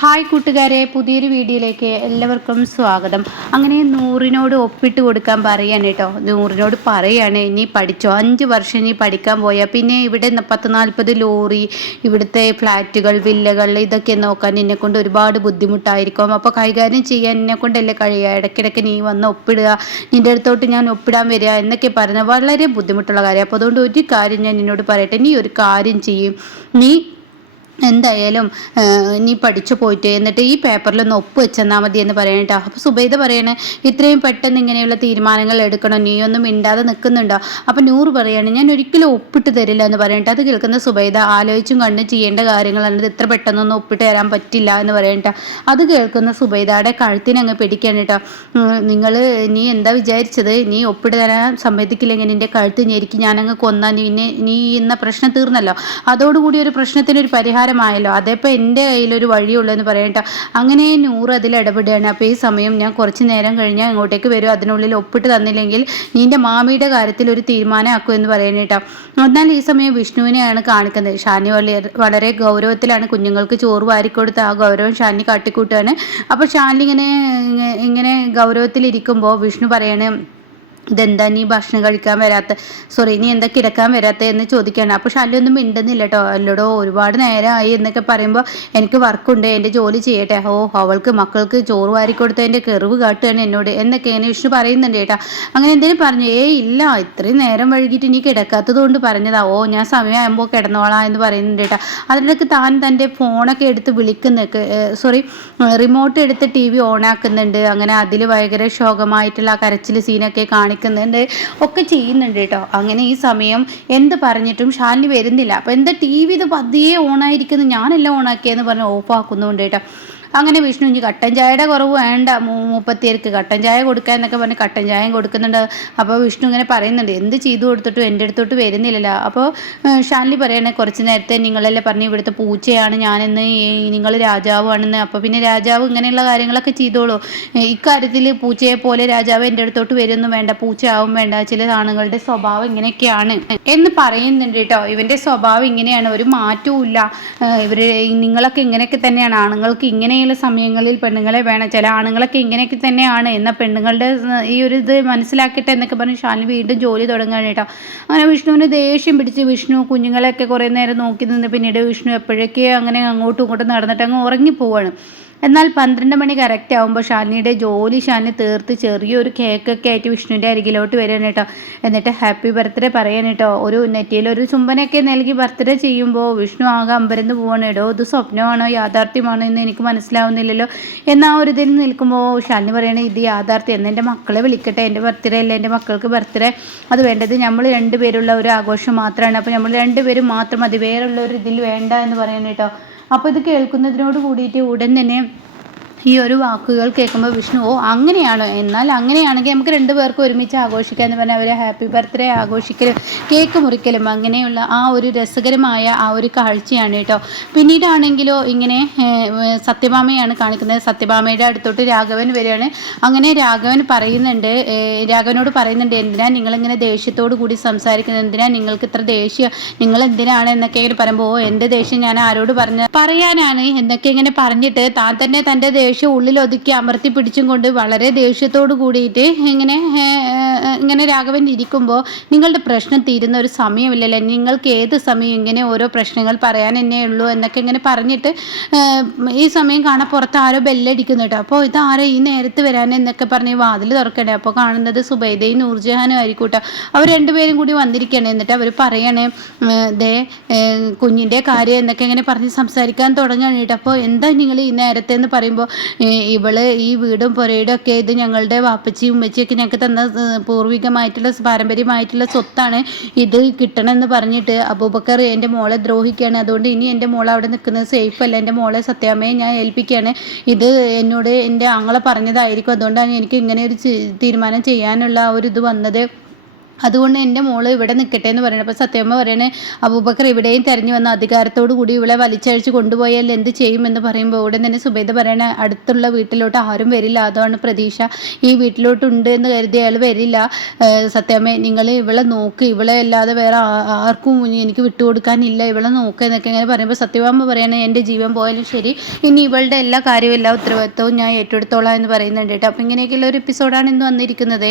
Hi കൂട്ടുകാരെ പുതിയൊരു വീഡിയോയിലേക്ക് എല്ലാവർക്കും സ്വാഗതം. അങ്ങനെ നൂറിനോട് ഒപ്പിട്ട് കൊടുക്കാൻ പറയാണ് കേട്ടോ. നൂറിനോട് പറയാണ് ഇനി പഠിച്ചോ. അഞ്ച് വർഷം ഇനി പഠിക്കാൻ പോയാൽ പിന്നെ ഇവിടെ പത്ത് നാൽപ്പത് ലോറി ഇവിടുത്തെ ഫ്ലാറ്റുകൾ വില്ലകൾ ഇതൊക്കെ നോക്കാൻ എന്നെ കൊണ്ട് ഒരുപാട് ബുദ്ധിമുട്ടായിരിക്കും. അപ്പോൾ കൈകാര്യം ചെയ്യാൻ എന്നെ കൊണ്ടല്ലേ കഴിയുക? ഇടയ്ക്കിടയ്ക്ക് നീ വന്ന് ഒപ്പിടുക. നിന്റെ അടുത്തോട്ട് ഞാൻ ഒപ്പിടാൻ വരിക എന്നൊക്കെ പറഞ്ഞ വളരെ ബുദ്ധിമുട്ടുള്ള കാര്യം അപ്പോൾ അതുകൊണ്ട് ഒരു കാര്യം ഞാൻ നിന്നോട് പറയട്ടെ. നീ ഒരു കാര്യം ചെയ്യും. നീ എന്തായാലും നീ പഠിച്ചു പോയിട്ട് എന്നിട്ട് ഈ പേപ്പറിലൊന്ന് ഒപ്പ് വെച്ചെന്നാൽ മതി എന്ന് പറയണട്ടോ. അപ്പോൾ സുബൈദ പറയണേ ഇത്രയും പെട്ടെന്ന് ഇങ്ങനെയുള്ള തീരുമാനങ്ങൾ എടുക്കണോ നീ ഒന്നും മിണ്ടാതെ നിൽക്കുന്നുണ്ടോ? അപ്പോൾ നൂറ് പറയാണ് ഞാൻ ഒരിക്കലും ഒപ്പിട്ട് തരില്ല എന്ന് പറയട്ടെ അത് കേൾക്കുന്ന സുബൈദ ആലോചിച്ചും കണ്ടും ചെയ്യേണ്ട കാര്യങ്ങളാണ് ഇത് ഇത്ര പെട്ടെന്നൊന്നും ഒപ്പിട്ട് തരാൻ പറ്റില്ല എന്ന് പറയട്ടെ അത് കേൾക്കുന്ന സുബൈദയുടെ കഴുത്തിനങ്ങ് പിടിക്കണം കേട്ടോ. നിങ്ങൾ നീ എന്താ വിചാരിച്ചത്? നീ ഒപ്പിട്ട് തരാൻ സമ്മതിക്കില്ലെങ്കിൽ നിന്റെ കഴുത്ത് ഞെരിക്കും ഞാനങ്ങ് കൊന്നാൽ നീ നീ ഇന്ന പ്രശ്നം തീർന്നല്ലോ. അതോടുകൂടി ഒരു പ്രശ്നത്തിനൊരു പരിഹാരമായല്ലോ അതേപ്പോൾ എന്റെ കയ്യിലൊരു വഴിയുള്ളൂ എന്ന് പറയട്ടോ അങ്ങനെ നൂറ് അതിൽ ഇടപെടുകയാണ്. അപ്പോൾ ഈ സമയം ഞാൻ കുറച്ച് നേരം കഴിഞ്ഞാൽ ഇങ്ങോട്ടേക്ക് വരും. അതിനുള്ളിൽ ഒപ്പിട്ട് തന്നില്ലെങ്കിൽ നിന്റെ മാമിയുടെ കാര്യത്തിൽ ഒരു തീരുമാനമാക്കും എന്ന് പറയണേട്ടോ എന്നാൽ ഈ സമയം വിഷ്ണുവിനെയാണ് കാണിക്കുന്നത്. ഷാനി വളരെ ഗൗരവത്തിലാണ് കുഞ്ഞുങ്ങൾക്ക് ചോറ് വാരിക്കൊടുത്ത് ആ ഗൗരവം ഷാനി കാട്ടിക്കൂട്ടുകയാണ് അപ്പോൾ ഷാനി ഇങ്ങനെ ഇങ്ങനെ ഗൗരവത്തിലിരിക്കുമ്പോൾ വിഷ്ണു പറയാണ് ഇതെന്താ നീ ഭക്ഷണം കഴിക്കാൻ വരാത്ത? സോറി നീ എന്താ കിടക്കാൻ വരാത്ത എന്ന് ചോദിക്കുകയാണ്. അപ്പോൾ ഷാലൊന്നും മിണ്ടുന്നില്ല കേട്ടോ അല്ലടോ ഒരുപാട് നേരമായി എന്നൊക്കെ പറയുമ്പോൾ എനിക്ക് വർക്കുണ്ട് എന്റെ ജോലി ചെയ്യട്ടെ. ഓ അവൾക്ക് മക്കൾക്ക് ചോറ് വാരിക്കൊടുത്തതിന്റെ കെറിവ് കാട്ടുകയാണ് എന്നോട് എന്നൊക്കെ എന്നെ വിഷ്ണു പറയുന്നുണ്ട് കേട്ടാ അങ്ങനെ എന്തെങ്കിലും പറഞ്ഞു ഏ ഇല്ല ഇത്രയും നേരം വഴുകിയിട്ട് നീ കിടക്കാത്തത് കൊണ്ട് പറഞ്ഞതാ. ഓ ഞാൻ സമയമാകുമ്പോൾ കിടന്നോളാം എന്ന് പറയുന്നുണ്ട് കേട്ടാ അതിനിടയ്ക്ക് താൻ തന്റെ ഫോണൊക്കെ എടുത്ത് വിളിക്കുന്നൊക്കെ സോറി റിമോട്ട് എടുത്ത് ടി വി ഓണാക്കുന്നുണ്ട് അങ്ങനെ അതിൽ ഭയങ്കര ശോകമായിട്ടുള്ള കരച്ചിൽ സീനൊക്കെ കാണിക്കുന്നുണ്ട് ഒക്കെ ചെയ്യുന്നുണ്ട് കേട്ടോ. അങ്ങനെ ഈ സമയം എന്ത് പറഞ്ഞിട്ടും ഷാലിനി വരുന്നില്ല. അപ്പോൾ എന്താ ടി വി ഇത് പതിയെ ഓണായിരിക്കുന്നു ഞാനെല്ലാം ഓണാക്കിയെന്ന് പറഞ്ഞ് ഓഫാക്കുന്നുണ്ട് കേട്ടോ. അങ്ങനെ വിഷ്ണു ഇനി കട്ടൻ ചായയുടെ കുറവ് വേണ്ട മൂപ്പത്തിയർക്ക് കട്ടൻ ചായ കൊടുക്കുക എന്നൊക്കെ പറഞ്ഞ് കട്ടൻ ചായയും കൊടുക്കുന്നുണ്ട്. അപ്പോൾ വിഷ്ണു ഇങ്ങനെ പറയുന്നുണ്ട് എന്ത് ചെയ്തു കൊടുത്തിട്ടും എന്റെ അടുത്തോട്ട് വരുന്നില്ലല്ലോ. അപ്പോൾ ഷാൻലി പറയണേ കുറച്ച് നേരത്തെ നിങ്ങളെല്ലാം പറഞ്ഞ് ഇവിടുത്തെ പൂച്ചയാണ് ഞാനെന്ന് നിങ്ങൾ രാജാവാണെന്ന്. അപ്പോൾ പിന്നെ രാജാവ് ഇങ്ങനെയുള്ള കാര്യങ്ങളൊക്കെ ചെയ്തോളൂ. ഇക്കാര്യത്തിൽ പൂച്ചയെ പോലെ രാജാവ് എന്റെ അടുത്തോട്ട് വരുമൊന്നും വേണ്ട പൂച്ചയാവും വേണ്ട ചില ആണുങ്ങളുടെ സ്വഭാവം ഇങ്ങനെയൊക്കെയാണ്. എന്ന് പറയുന്നുണ്ട് കേട്ടോ. ഇവന്റെ സ്വഭാവം ഇങ്ങനെയാണ് ഒരു മാറ്റവും ഇല്ല. ഇവർ നിങ്ങളൊക്കെ ഇങ്ങനെയൊക്കെ തന്നെയാണ് ആണുങ്ങൾക്ക് ഇങ്ങനെയുള്ള സമയങ്ങളിൽ പെണ്ണുങ്ങളെ വേണം. ചില ആണുങ്ങളൊക്കെ ഇങ്ങനെയൊക്കെ തന്നെയാണ്. എന്ന പെണ്ണുങ്ങളുടെ ഈ ഒരു ഇത് മനസ്സിലാക്കിയിട്ട് എന്നൊക്കെ പറഞ്ഞ് ഷാലിനി വീണ്ടും ജോലി തുടങ്ങുകയാണ് കേട്ടോ. അങ്ങനെ വിഷ്ണുവിന് ദേഷ്യം പിടിച്ച് വിഷ്ണു കുഞ്ഞുങ്ങളെയൊക്കെ കുറേ നേരം നോക്കി നിന്ന് പിന്നീട് വിഷ്ണു എപ്പോഴൊക്കെ അങ്ങനെ അങ്ങോട്ടും ഇങ്ങോട്ടും നടന്നിട്ട് അങ്ങ് ഉറങ്ങിപ്പോവാണ് എന്നാൽ പന്ത്രണ്ട് മണി കറക്റ്റ് ആകുമ്പോൾ ഷാലിനിയുടെ ജോലി ഷാലിനി തീർത്ത് ചെറിയൊരു കേക്കൊക്കെ ആയിട്ട് വിഷ്ണുവിന്റെ അരികിലോട്ട് വരികയാണ് കേട്ടോ. എന്നിട്ട് ഹാപ്പി ബർത്ത്ഡേ പറയാൻ കേട്ടോ. ഒരു നെറ്റിയിൽ ഒരു ചുംബനൊക്കെ നൽകി ബർത്ത്ഡേ ചെയ്യുമ്പോൾ വിഷ്ണു ആകെ അമ്പരന്ന് പോവാണ്. കേട്ടോ ഇത് സ്വപ്നമാണോ യാഥാർത്ഥ്യമാണോ എന്ന് എനിക്ക് മനസ്സിലാവുന്നില്ലല്ലോ. എന്നാ ഒരു ഇതിൽ നിൽക്കുമ്പോൾ ഷാലിനി പറയണേ ഇത് യാഥാർത്ഥ്യം. എന്ന് എന്റെ മക്കളെ വിളിക്കട്ടെ. എന്റെ ബർത്ത്ഡേ അല്ല? എന്റെ മക്കൾക്ക് ബർത്ത്ഡേ അത് വേണ്ടത് നമ്മൾ രണ്ടുപേരുള്ള ഒരു ആഘോഷം മാത്രമാണ്. അപ്പോൾ നമ്മൾ രണ്ടുപേരും മാത്രം മതി. വേറുള്ള ഒരു ഇതിൽ വേണ്ട എന്ന് പറയാൻ കേട്ടോ. അപ്പോൾ ഇത് കേൾക്കുന്നതിനോട് കൂടിയിട്ട് ഉടൻ തന്നെ ഈ ഒരു വാക്കുകൾ കേൾക്കുമ്പോൾ വിഷ്ണു ഓ അങ്ങനെയാണോ. എന്നാൽ അങ്ങനെയാണെങ്കിൽ നമുക്ക് രണ്ടു പേർക്കും ഒരുമിച്ച് ആഘോഷിക്കാം എന്ന് പറഞ്ഞാൽ അവർ ഹാപ്പി ബർത്ത്ഡേ ആഘോഷിക്കലും കേക്ക് മുറിക്കലും അങ്ങനെയുള്ള ആ ഒരു രസകരമായ ആ ഒരു കാഴ്ചയാണ് കേട്ടോ. പിന്നീടാണെങ്കിലോ ഇങ്ങനെ സത്യഭാമയാണ് കാണിക്കുന്നത്. സത്യഭാമയുടെ അടുത്തോട്ട് രാഘവൻ വരികയാണ്. അങ്ങനെ രാഘവൻ പറയുന്നുണ്ട് രാഘവനോട് പറയുന്നുണ്ട് എന്തിനാ നിങ്ങളിങ്ങനെ ദേഷ്യത്തോടു കൂടി സംസാരിക്കുന്നത്? എന്തിനാ നിങ്ങൾക്ക് ഇത്ര ദേഷ്യം? നിങ്ങൾ എന്തിനാണ് എന്നൊക്കെ ഇങ്ങനെ പറയുമ്പോൾ ഓ എന്റെ ദേഷ്യം ഞാൻ ആരോട് പറഞ്ഞ പറയാനാണ് എന്നൊക്കെ ഇങ്ങനെ പറഞ്ഞിട്ട് താൻ തന്നെ തന്റെ ദേഷ്യം ഉള്ളിലൊതുക്കി അമർത്തി പിടിച്ചും കൊണ്ട് വളരെ ദേഷ്യത്തോട് കൂടിയിട്ട് ഇങ്ങനെ ഇങ്ങനെ രാഘവൻ ഇരിക്കുമ്പോൾ നിങ്ങളുടെ പ്രശ്നം തീരുന്ന ഒരു സമയമില്ലല്ലേ? നിങ്ങൾക്ക് ഏത് സമയം ഇങ്ങനെ ഓരോ പ്രശ്നങ്ങൾ പറയാൻ എന്നേ ഉള്ളൂ എന്നൊക്കെ ഇങ്ങനെ പറഞ്ഞിട്ട് ഈ സമയം കാണാൻ പുറത്ത് ആരോ ബെല്ലടിക്കുന്നു കേട്ടോ. അപ്പോൾ ഇത് ആരോ ഈ നേരത്ത് വരാൻ എന്നൊക്കെ പറഞ്ഞ് വാതിൽ തുറക്കണേ. അപ്പോൾ കാണുന്നത് സുബൈദയും നൂർജഹാനും ആയിരിക്കും കേട്ടോ. അവർ രണ്ടുപേരും കൂടി വന്നിരിക്കണേ. എന്നിട്ട് അവർ പറയണേ ദേ കുഞ്ഞിന്റെ കാര്യം എന്നൊക്കെ ഇങ്ങനെ പറഞ്ഞ് സംസാരിക്കാൻ തുടങ്ങുകയാണ് കേട്ടോ. അപ്പോൾ എന്താ നിങ്ങൾ ഈ നേരത്തെ എന്ന് പറയുമ്പോൾ ഇവൾ ഈ വീടും പുരയിടും ഒക്കെ ഇത് ഞങ്ങളുടെ വാപ്പച്ചിയും ഉമ്മച്ചിയൊക്കെ ഞങ്ങൾക്ക് തന്ന പൂർവികമായിട്ടുള്ള പാരമ്പര്യമായിട്ടുള്ള സ്വത്താണ് ഇത് കിട്ടണമെന്ന് പറഞ്ഞിട്ട് അബൂബക്കർ എന്റെ മോളെ ദ്രോഹിക്കുകയാണ്. അതുകൊണ്ട് ഇനി എന്റെ മോൾ അവിടെ നിൽക്കുന്നത് സേഫ് അല്ല. എന്റെ മോളെ സത്യാമ്മയെ ഞാൻ ഏൽപ്പിക്കുകയാണ്. ഇത് എന്നോട് എന്റെ ആങ്ങളെ പറഞ്ഞതായിരിക്കും. അതുകൊണ്ടാണ് എനിക്ക് ഇങ്ങനെ ഒരു തീരുമാനം ചെയ്യാനുള്ള ഒരു ഇത് വന്നത്. അതുകൊണ്ട് എന്റെ മോൾ ഇവിടെ നിൽക്കട്ടെ എന്ന് പറയുന്നത് അപ്പോൾ സത്യമ്മ പറയണേ അബൂബക്കർ ഇവിടെയും തെരഞ്ഞു വന്ന അധികാരത്തോടു കൂടി ഇവളെ വലിച്ചഴിച്ച് കൊണ്ടുപോയാൽ എന്ത് ചെയ്യുമെന്ന് പറയുമ്പോൾ ഉടൻ തന്നെ സുബൈദ പറയണ അടുത്തുള്ള വീട്ടിലോട്ട് ആരും വരില്ല. അതാണ് പ്രതീക്ഷ. ഈ വീട്ടിലോട്ടുണ്ട് എന്ന് കരുതി അയാൾ വരില്ല. സത്യമ്മ നിങ്ങൾ ഇവളെ നോക്ക്. ഇവളെ അല്ലാതെ വേറെ ആർക്കും എനിക്ക് വിട്ടുകൊടുക്കാനില്ല. ഇവളെ നോക്ക് എന്നൊക്കെ ഇങ്ങനെ പറയുമ്പോൾ സത്യഭാമ പറയണേ എന്റെ ജീവൻ പോയാലും ശരി. ഇനി ഇവളുടെ എല്ലാ കാര്യവും എല്ലാ ഉത്തരവാദിത്വവും ഞാൻ ഏറ്റെടുത്തോളാം എന്ന് പറയുന്നുണ്ട് കേട്ടോ. അപ്പോൾ ഇങ്ങനെയൊക്കെയുള്ള ഒരു എപ്പിസോഡാണ് ഇന്ന് വന്നിരിക്കുന്നത്.